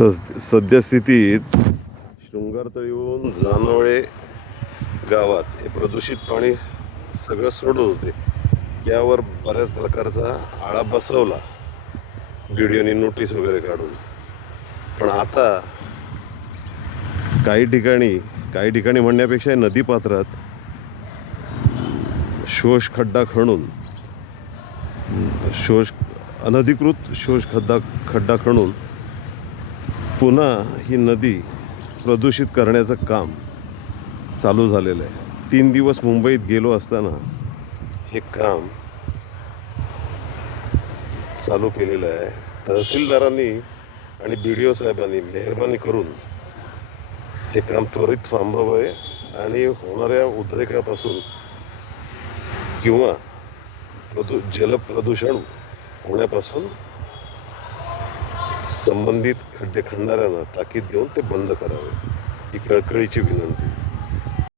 सद्यस्थितीत शृंगारतळीहून जानवळे गावात हे प्रदूषित पाणी सगळं सोडत होते. यावर बऱ्याच प्रकारचा आळा बसवला व्हिडिओनी, नोटीस वगैरे काढून. पण आता काही ठिकाणी म्हणण्यापेक्षा नदीपात्रात खड्डा खणून अनधिकृत खड्डा खणून पुन्हा ही नदी प्रदूषित करण्याचं काम चालू झालेलं आहे. 3 दिवस मुंबईत गेलो असताना हे काम चालू केलेलं आहे. तहसीलदारांनी आणि BDO साहेबांनी मेहरबानी करून हे काम त्वरित थांबवावे आणि होणाऱ्या उद्रेकापासून किंवा जलप्रदूषण होण्यापासून संबंधित खड्डे खणणाऱ्यांना ताकीद देऊन ते बंद करावे, ही कळकळीची विनंती.